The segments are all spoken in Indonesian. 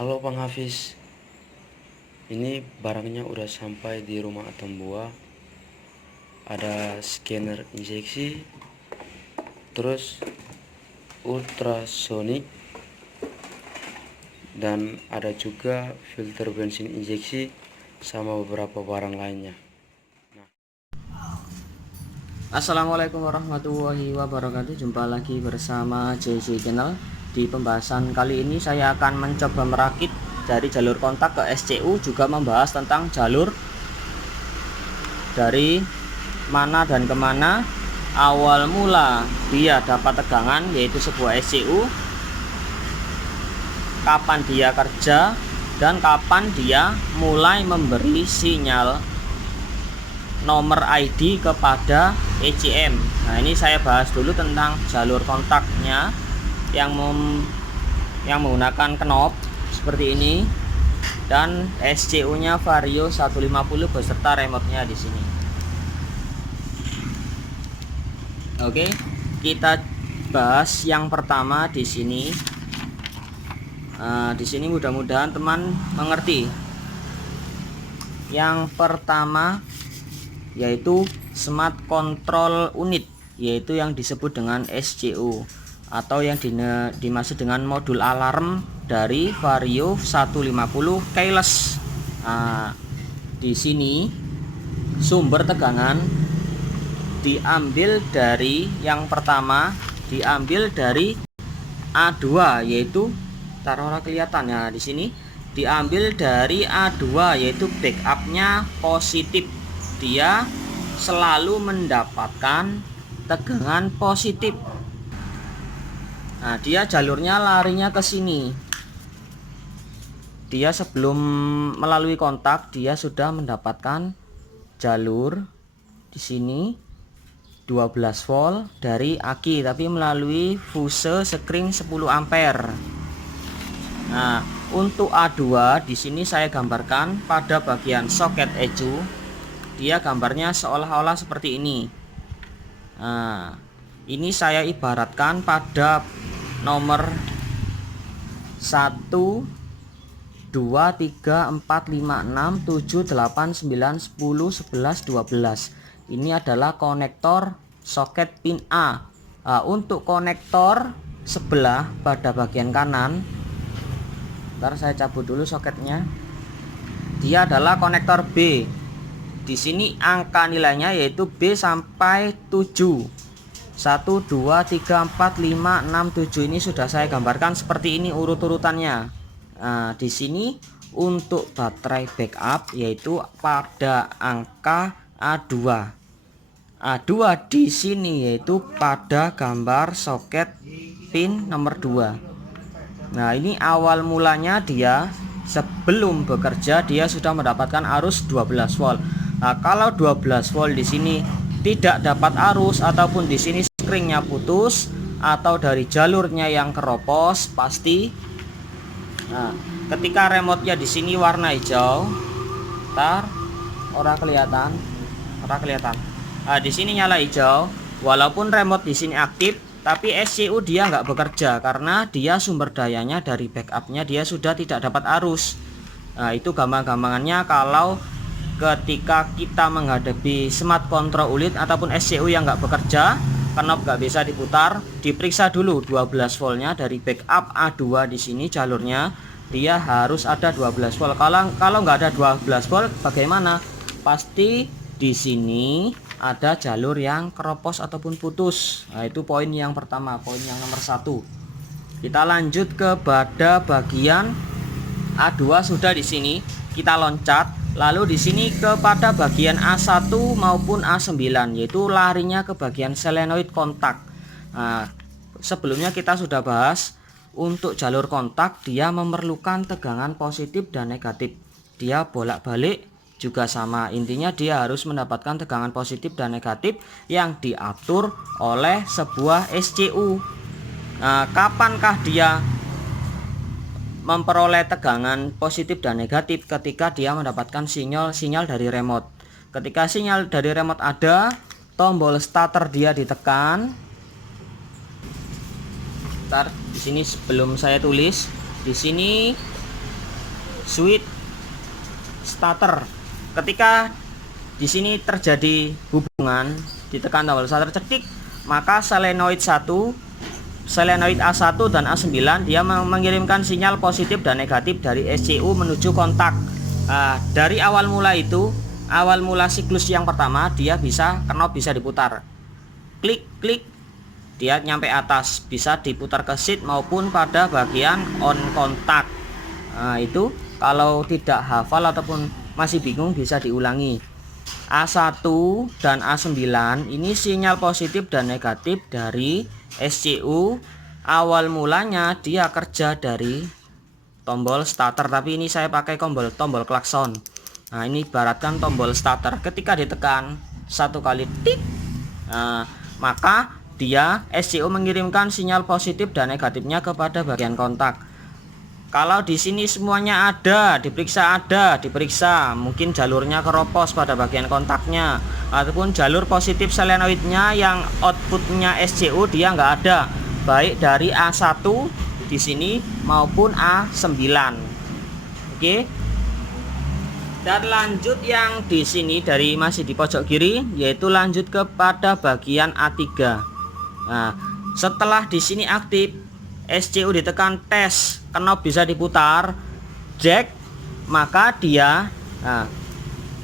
Halo Bang Hafiz, ini barangnya udah sampai di rumah Atambua. Ada scanner injeksi, terus ultrasonic, dan ada juga filter bensin injeksi sama beberapa barang lainnya. Assalamualaikum warahmatullahi wabarakatuh. Jumpa lagi bersama JJ Channel. Di pembahasan kali ini saya akan mencoba merakit dari jalur kontak ke SCU, juga membahas tentang jalur dari mana dan kemana awal mula dia dapat tegangan, yaitu sebuah SCU, kapan dia kerja, dan kapan dia mulai memberi sinyal nomor ID kepada ECM. Nah, ini saya bahas dulu tentang jalur kontaknya yang menggunakan knob seperti ini, dan SCU nya Vario 150 beserta remote-nya di sini. Oke, kita bahas yang pertama di sini. Di sini mudah-mudahan teman mengerti. Yang pertama yaitu Smart Control Unit, yaitu yang disebut dengan SCU atau yang dimaksud dengan modul alarm dari Vario 150 keyless. Di sini sumber tegangan diambil dari yang pertama, diambil dari A2, yaitu taruhlah kelihatan ya, di sini diambil dari A2, yaitu backupnya positif. Dia selalu mendapatkan tegangan positif. Nah, dia jalurnya larinya ke sini. Dia sebelum melalui kontak, dia sudah mendapatkan jalur di sini 12 volt dari aki, tapi melalui fuse sekring 10 ampere. Nah, untuk A2 di sini saya gambarkan pada bagian soket ECU. Dia gambarnya seolah-olah seperti ini. Nah, ini saya ibaratkan pada nomor 1 2 3 4 5 6 7 8 9 10 11 12. Ini adalah konektor soket pin A. Untuk konektor sebelah pada bagian kanan, ntar saya cabut dulu soketnya. Dia adalah konektor B. Di sini angka nilainya yaitu B sampai 7. 1 2 3 4 5 6 7. Ini sudah saya gambarkan seperti ini urut-urutannya. Nah, di sini untuk baterai backup yaitu pada angka A2. A2 di sini yaitu pada gambar soket pin nomor 2. Nah, ini awal mulanya dia sebelum bekerja dia sudah mendapatkan arus 12 volt. Nah, kalau 12 volt di sini tidak dapat arus, ataupun di sini skringnya putus atau dari jalurnya yang keropos, pasti. Nah, ketika remote-nya di sini warna hijau, ora kelihatan. Nah, di sini nyala hijau, walaupun remote di sini aktif, tapi SCU dia nggak bekerja karena dia sumber dayanya dari backupnya dia sudah tidak dapat arus. Nah, itu gampang-gampangannya kalau ketika kita menghadapi smart control unit ataupun SCU yang nggak bekerja, knob nggak bisa diputar, diperiksa dulu 12 voltnya dari backup A2. Di sini jalurnya dia harus ada 12 volt. Kalau nggak ada 12 volt bagaimana? Pasti di sini ada jalur yang keropos ataupun putus. Nah, itu poin yang pertama, poin yang nomor 1. Kita lanjut kepada bagian A2 sudah di sini, kita loncat. Lalu di sini kepada bagian A1 maupun A9, yaitu larinya ke bagian solenoid kontak. Nah, sebelumnya kita sudah bahas untuk jalur kontak dia memerlukan tegangan positif dan negatif. Dia bolak-balik juga sama. Intinya dia harus mendapatkan tegangan positif dan negatif yang diatur oleh sebuah SCU. Nah, kapankah dia memperoleh tegangan positif dan negatif? Ketika dia mendapatkan sinyal dari remote. Ketika sinyal dari remote ada, tombol starter dia ditekan. Ntar di sini sebelum saya tulis, di sini switch starter. Ketika di sini terjadi hubungan, ditekan tombol starter cetik, maka solenoid A1 dan A9 dia mengirimkan sinyal positif dan negatif dari SCU menuju kontak. Dari awal mula siklus yang pertama, dia knob bisa diputar, klik dia nyampe atas, bisa diputar ke seat maupun pada bagian on kontak. Itu kalau tidak hafal ataupun masih bingung bisa diulangi. A1 dan A9 ini sinyal positif dan negatif dari SCU. Awal mulanya dia kerja dari tombol starter, tapi ini saya pakai tombol klakson. Nah, ini ibaratkan tombol starter. Ketika ditekan satu kali tik, maka dia SCU mengirimkan sinyal positif dan negatifnya kepada bagian kontak. Kalau di sini semuanya diperiksa, mungkin jalurnya keropos pada bagian kontaknya, ataupun jalur positif solenoidnya yang outputnya SCU dia nggak ada, baik dari A1 di sini maupun A9. Oke. Dan lanjut yang di sini masih di pojok kiri, yaitu lanjut kepada bagian A3. Nah, setelah di sini aktif, SCU ditekan tes, knob bisa diputar, jack, maka dia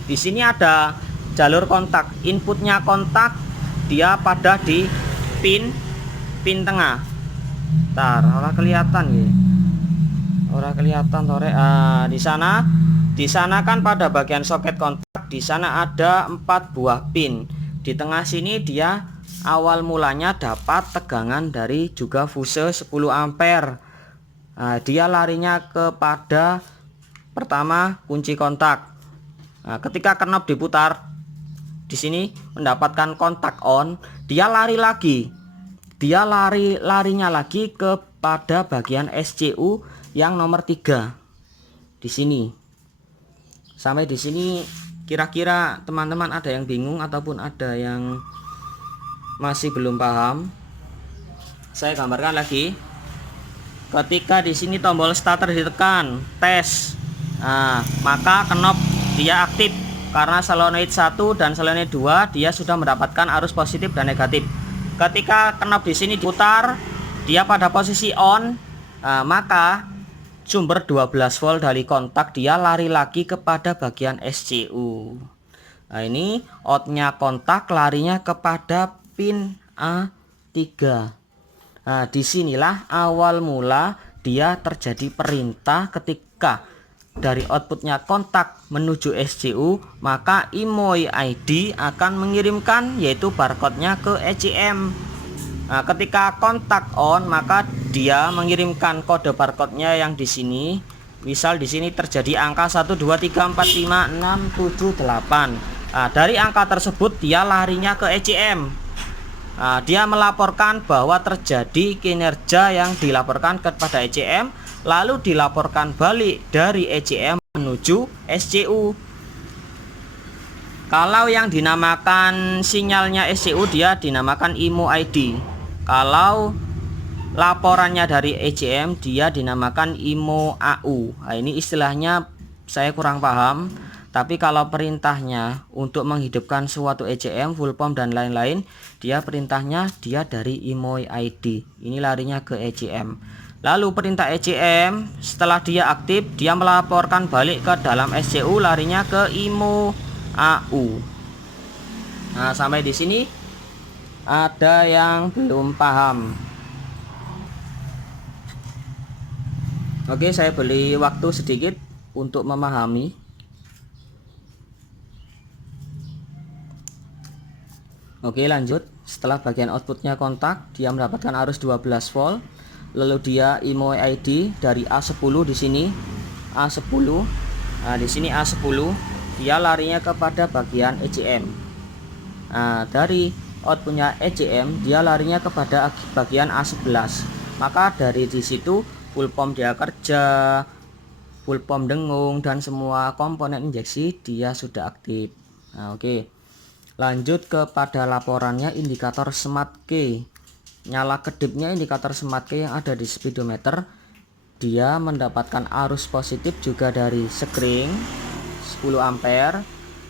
di sini ada jalur kontak, inputnya kontak, dia pada di pin tengah. Ora kelihatan ya. Ora kelihatan tore. Di sana kan pada bagian soket kontak, di sana ada 4 buah pin. Di tengah sini dia awal mulanya dapat tegangan dari juga fuse 10 ampere. Dia larinya kepada pertama kunci kontak. Ketika knob diputar di sini mendapatkan kontak on, dia lari lagi. Larinya lagi kepada bagian SCU yang nomor 3. Di sini. Sampai di sini kira-kira teman-teman ada yang bingung ataupun ada yang masih belum paham, saya gambarkan lagi. Ketika di sini tombol starter ditekan, tes, maka knob dia aktif karena solenoid 1 dan solenoid 2 dia sudah mendapatkan arus positif dan negatif. Ketika knob di sini diputar, dia pada posisi on, maka sumber 12 volt dari kontak dia lari lagi kepada bagian SCU. Nah, ini outnya kontak larinya kepada pin A3. Nah, disinilah awal mula dia terjadi perintah ketika dari outputnya kontak menuju SCU, maka IMOI ID akan mengirimkan yaitu barcode-nya ke ECM. Nah, ketika kontak on, maka dia mengirimkan kode barcode-nya yang di sini. Misal di sini terjadi angka 1 2 3 4 5 6 7 8. Dari angka tersebut dia larinya ke ECM. Dia melaporkan bahwa terjadi kinerja yang dilaporkan kepada ECM, lalu dilaporkan balik dari ECM menuju SCU. Kalau yang dinamakan sinyalnya SCU dia dinamakan IMO ID. Kalau laporannya dari ECM dia dinamakan IMO AU. Nah, ini istilahnya saya kurang paham. Tapi kalau perintahnya untuk menghidupkan suatu ECM, full pump dan lain-lain, dia perintahnya dia dari IMOI ID. Ini larinya ke ECM. Lalu perintah ECM setelah dia aktif, dia melaporkan balik ke dalam SCU, larinya ke IMO AU. Nah, sampai di sini ada yang belum paham. Oke, saya beri waktu sedikit untuk memahami. Oke, lanjut. Setelah bagian outputnya kontak, dia mendapatkan arus 12 volt. Lalu dia IMOI ID dari A10 di sini. A10. Nah, di sini A10 dia larinya kepada bagian ECM. Nah, dari outputnya ECM dia larinya kepada bagian A11. Maka dari di situ full pump dia kerja, full pump dengung dan semua komponen injeksi dia sudah aktif. Nah, oke. Lanjut kepada laporannya indikator smart key. Nyala kedipnya indikator smart key yang ada di speedometer. dia mendapatkan arus positif juga dari sekring 10 ampere.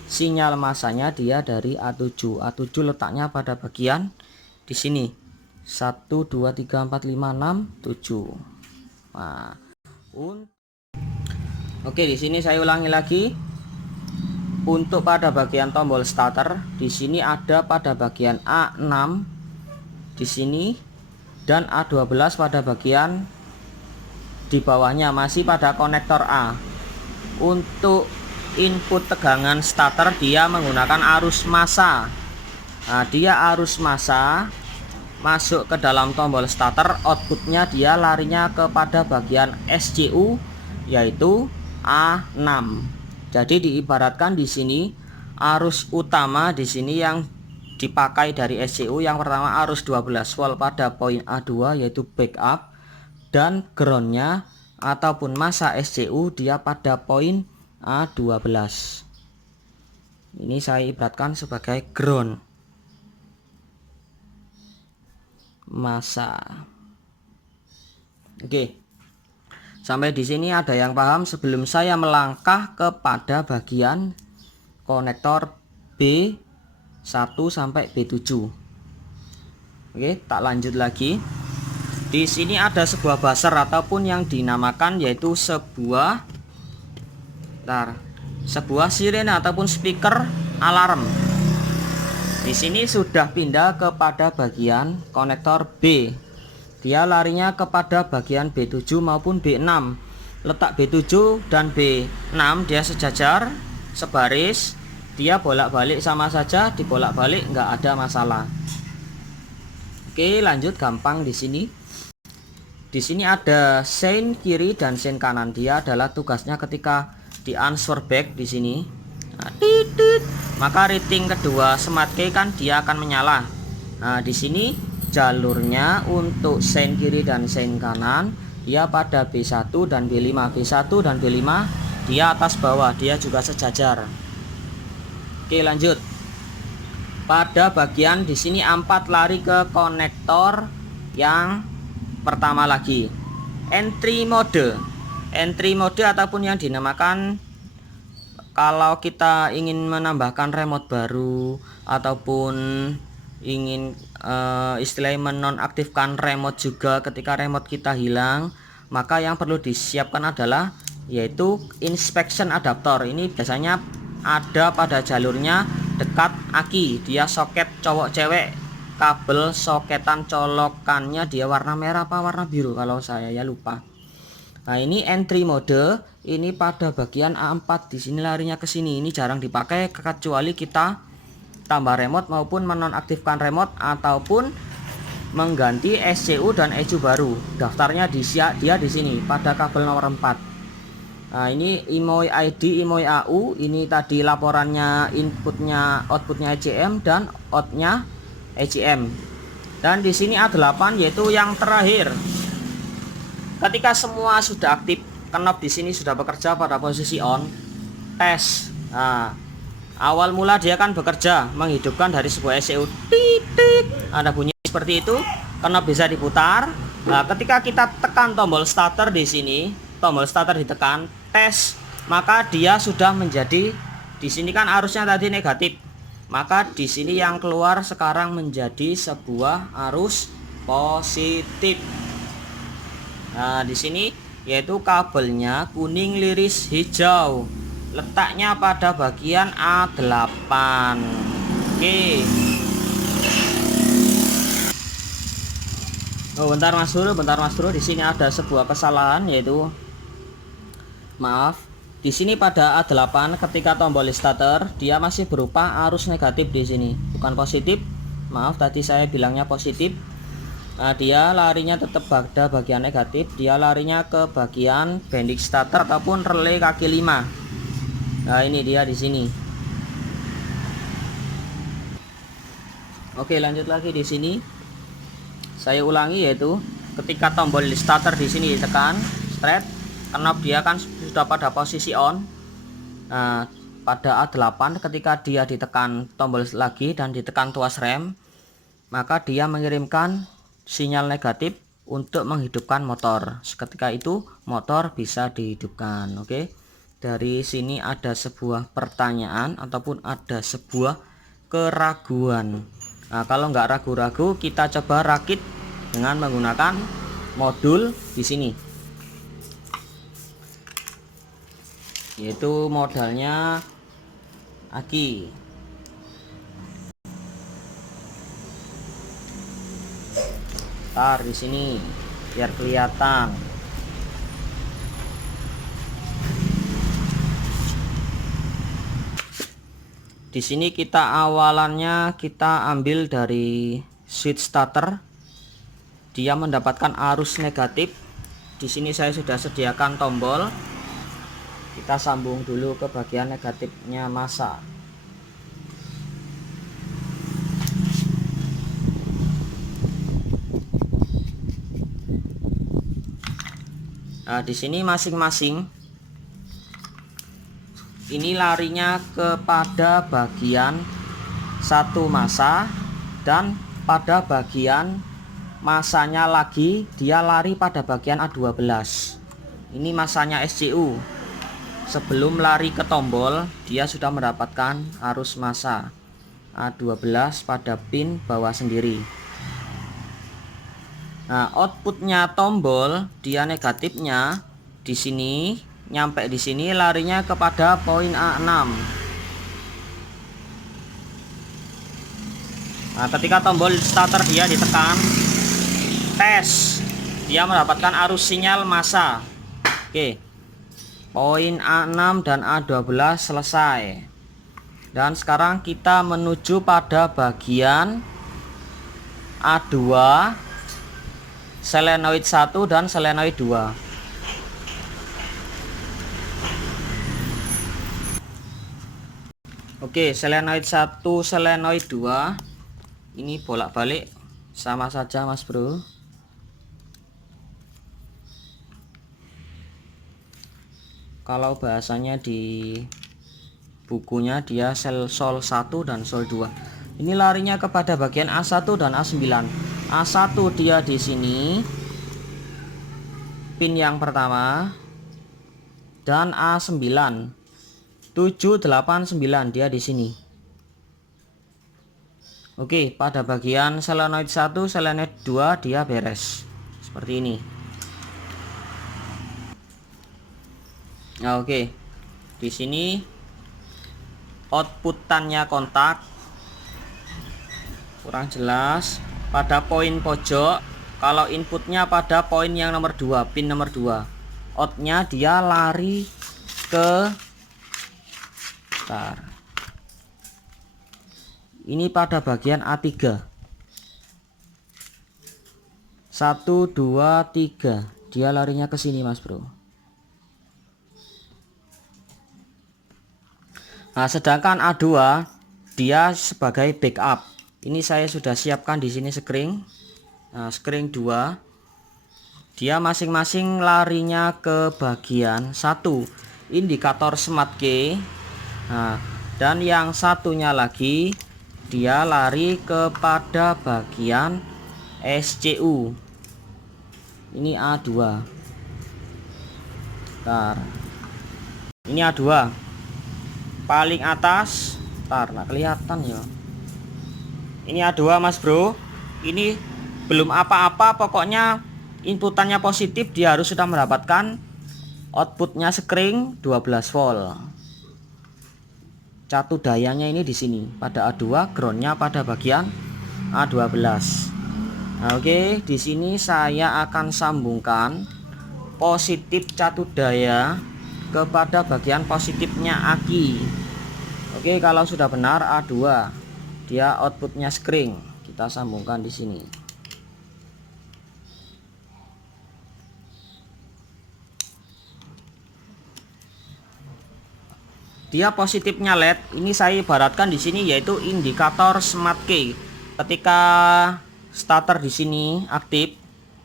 Sinyal masanya dia dari A7. A7 letaknya pada bagian di sini. 1 2 3 4 5 6 7. Nah, oke, di sini saya ulangi lagi. Untuk pada bagian tombol starter, di sini ada pada bagian A6 di sini dan A12 pada bagian di bawahnya, masih pada konektor A. Untuk input tegangan starter dia menggunakan arus massa. Nah, dia arus massa masuk ke dalam tombol starter, outputnya dia larinya kepada bagian SCU yaitu A6. Jadi diibaratkan di sini arus utama di sini yang dipakai dari SCU yang pertama arus 12 volt pada poin A2 yaitu backup, dan groundnya ataupun massa SCU dia pada poin A12. Ini saya ibaratkan sebagai ground massa. Oke. Sampai di sini ada yang paham sebelum saya melangkah kepada bagian konektor B1 sampai B7. Oke, tak lanjut lagi. Di sini ada sebuah buzzer ataupun yang dinamakan yaitu sebuah sirene ataupun speaker alarm. Di sini sudah pindah kepada bagian konektor B. Dia larinya kepada bagian B7 maupun B6. Letak B7 dan B6 dia sejajar, sebaris. Dia bolak-balik sama saja, dibolak-balik nggak ada masalah. Oke, lanjut gampang di sini. Di sini ada sein kiri dan sein kanan. Dia adalah tugasnya ketika di answer back di sini. Nah, maka rating kedua smart key kan dia akan menyala. Nah, di sini jalurnya untuk sein kiri dan sein kanan dia pada B1 dan B5. B1 dan B5 dia atas bawah, dia juga sejajar. Oke, lanjut. Pada bagian di sini A4 lari ke konektor yang pertama lagi. Entry mode. Entry mode ataupun yang dinamakan kalau kita ingin menambahkan remote baru ataupun ingin istilahnya menonaktifkan remote juga ketika remote kita hilang, maka yang perlu disiapkan adalah yaitu inspection adaptor. Ini biasanya ada pada jalurnya dekat aki. Dia soket cowok cewek, kabel soketan colokannya dia warna merah apa warna biru kalau saya ya lupa. Nah, ini entry mode, ini pada bagian A4 di sini larinya ke sini. Ini jarang dipakai kecuali kita tambah remote maupun menonaktifkan remote ataupun mengganti SCU dan ECU baru. Daftarnya dia di sini pada kabel nomor 4. Nah, ini IMOI ID, IMOI AU. Ini tadi laporannya inputnya, outputnya ECM dan outnya ECM. Dan di sini A8 yaitu yang terakhir. Ketika semua sudah aktif, knob di sini sudah bekerja pada posisi on, tes. Nah, awal mula dia kan bekerja menghidupkan dari sebuah SCU, ada bunyi seperti itu, knob bisa diputar. Nah, ketika kita tekan tombol starter di sini, tombol starter ditekan, tes, maka dia sudah menjadi di sini kan arusnya tadi negatif, maka di sini yang keluar sekarang menjadi sebuah arus positif. Nah, di sini yaitu kabelnya kuning liris hijau. Letaknya pada bagian A8. Oke. Oh, bentar Mas Bro, di sini ada sebuah kesalahan yaitu maaf. Di sini pada A8 ketika tombol starter dia masih berupa arus negatif di sini, bukan positif. Maaf tadi saya bilangnya positif. Nah, dia larinya tetap pada bagian negatif, dia larinya ke bagian bending starter ataupun relay kaki 5. Nah, ini dia di sini. Oke, lanjut lagi di sini. Saya ulangi yaitu ketika tombol starter di sini ditekan, straight, knob dia kan sudah pada posisi on. Nah, pada A8 ketika dia ditekan tombol lagi dan ditekan tuas rem, maka dia mengirimkan sinyal negatif untuk menghidupkan motor. Seketika itu motor bisa dihidupkan. Oke. Dari sini ada sebuah pertanyaan ataupun ada sebuah keraguan. Nah, kalau nggak ragu-ragu, kita coba rakit dengan menggunakan modul di sini. Yaitu modalnya aki. Tar di sini biar kelihatan. Di sini kita awalannya kita ambil dari switch starter. Dia mendapatkan arus negatif. Di sini saya sudah sediakan tombol. Kita sambung dulu ke bagian negatifnya massa. Nah, di sini masing-masing ini larinya kepada bagian satu massa, dan pada bagian massanya lagi dia lari pada bagian A12. Ini massanya SCU. Sebelum lari ke tombol, dia sudah mendapatkan arus massa A12 pada pin bawah sendiri. Nah, outputnya tombol dia negatifnya di sini, nyampe di sini larinya kepada poin A6. Nah, ketika tombol starter dia ditekan, tes, dia mendapatkan arus sinyal massa. Oke, poin A6 dan A12 selesai. Dan sekarang kita menuju pada bagian A2, selenoid 1 dan selenoid 2. Oke, selenoid 1, selenoid 2 ini bolak-balik sama saja Mas Bro. Kalau bahasanya di bukunya dia sol 1 dan sol 2. Ini larinya kepada bagian A1 dan A9. A1 dia di sini, pin yang pertama, dan A9 789 dia di sini. Oke, pada bagian selenoid 1, selenoid 2 dia beres seperti ini. Nah, oke. Di sini outputannya kontak kurang jelas. Pada poin pojok, kalau inputnya pada poin yang nomor 2, pin nomor 2, outnya dia lari ke ini pada bagian A3. 1, 2, 3 dia larinya ke sini Mas Bro. Nah, sedangkan A2 dia sebagai backup. Ini saya sudah siapkan di sini screen. Nah, screen 2 dia masing-masing larinya ke bagian 1 indikator smart key. Nah, dan yang satunya lagi dia lari kepada bagian SCU. Ini A2. Bentar. Ini A2. Paling atas. Bentar, nggak kelihatan ya. Ini A2 Mas Bro. Ini belum apa-apa, pokoknya inputannya positif, dia harus sudah mendapatkan outputnya screen 12 volt. Catu dayanya ini di sini pada A2, groundnya pada bagian A12. Nah, oke, di sini saya akan sambungkan positif catu daya kepada bagian positifnya aki. Oke, kalau sudah benar A2 dia outputnya screen, kita sambungkan di sini. Dia positifnya LED. Ini saya ibaratkan di sini yaitu indikator smart key. Ketika starter di sini aktif,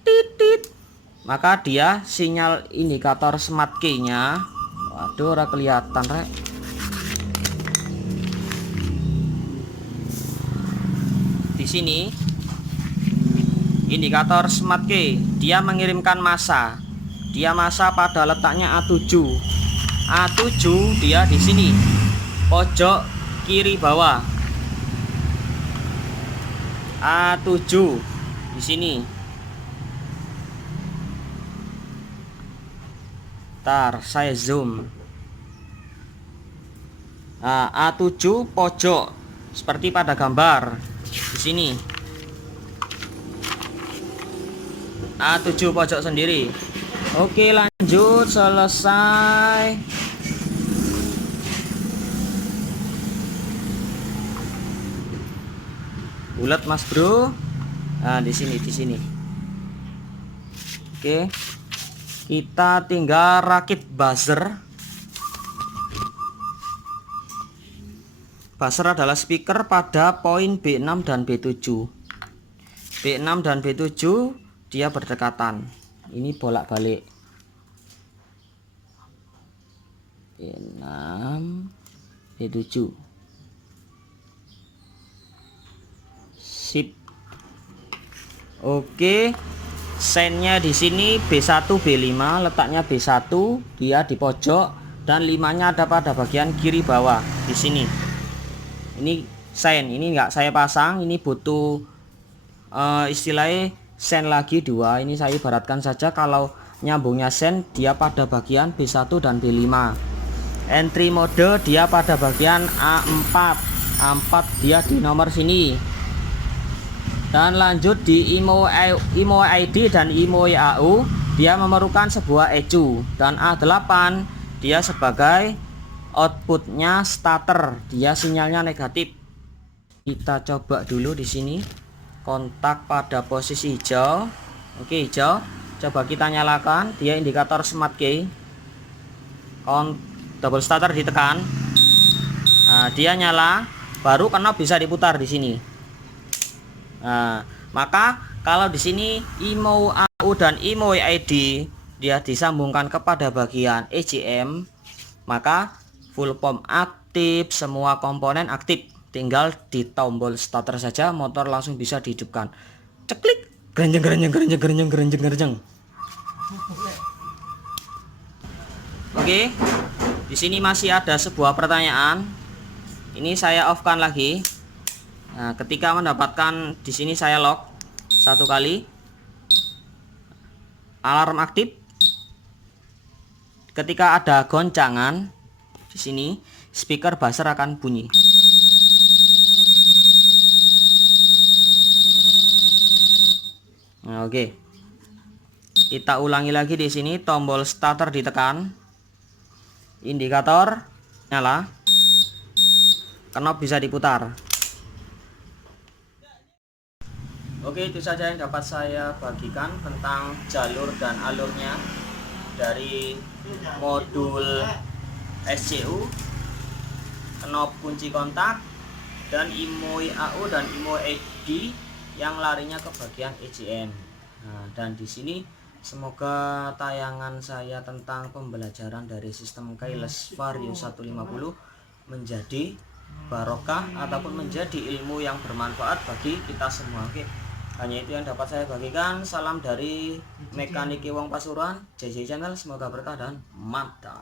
titit, maka dia sinyal indikator smart key-nya, waduh, ora kelihatan rek. Di sini indikator smart key, dia mengirimkan massa. Dia massa pada letaknya A7. A7 dia di sini, pojok kiri bawah. A7 di sini. Ntar saya zoom. Nah, A7 pojok seperti pada gambar di sini. A7 pojok sendiri. Oke, lanjut, selesai. Bulat Mas Bro. Nah, di sini. Oke. Kita tinggal rakit buzzer. Buzzer adalah speaker pada poin B6 dan B7. B6 dan B7 dia berdekatan. Ini bolak-balik. B6 B7. Sip. Oke. Sennya di sini B1 B5, letaknya B1, dia di pojok dan 5-nya ada pada bagian kiri bawah di sini. Ini sen, ini enggak saya pasang, ini butuh istilahnya sen lagi 2. Ini saya ibaratkan saja kalau nyambungnya sen dia pada bagian B1 dan B5. Entry mode dia pada bagian A4. A4 dia di nomor sini. Dan lanjut di IMO ID dan IMO AU dia memerlukan sebuah ECU, dan A8 dia sebagai outputnya starter, dia sinyalnya negatif. Kita coba dulu di sini kontak pada posisi hijau. Oke, hijau. Coba kita nyalakan, dia indikator smart key. Double starter ditekan. Nah, dia nyala, baru knob bisa diputar di sini. Nah, maka kalau di sini IMO AU dan IMO ID dia disambungkan kepada bagian EGM, maka full pump aktif, semua komponen aktif. Tinggal di tombol starter saja, motor langsung bisa dihidupkan. Ceklik, gerenjeng. Oke, di sini masih ada sebuah pertanyaan. Ini saya off-kan lagi. Nah, ketika mendapatkan di sini saya lock 1 kali, alarm aktif. Ketika ada goncangan di sini, speaker buzzer akan bunyi. Nah, oke. Kita ulangi lagi di sini, tombol starter ditekan, indikator nyala, knob bisa diputar. Oke, itu saja yang dapat saya bagikan tentang jalur dan alurnya dari modul SCU, knob kunci kontak, dan IMO AU dan IMO ID yang larinya ke bagian EGM. Nah, dan di sini semoga tayangan saya tentang pembelajaran dari sistem keyless Vario 150 menjadi barokah ataupun menjadi ilmu yang bermanfaat bagi kita semua. Oke. Hanya itu yang dapat saya bagikan. Salam dari Mekanik Wong Pasuruan, JJ Channel, semoga berkah dan mantap.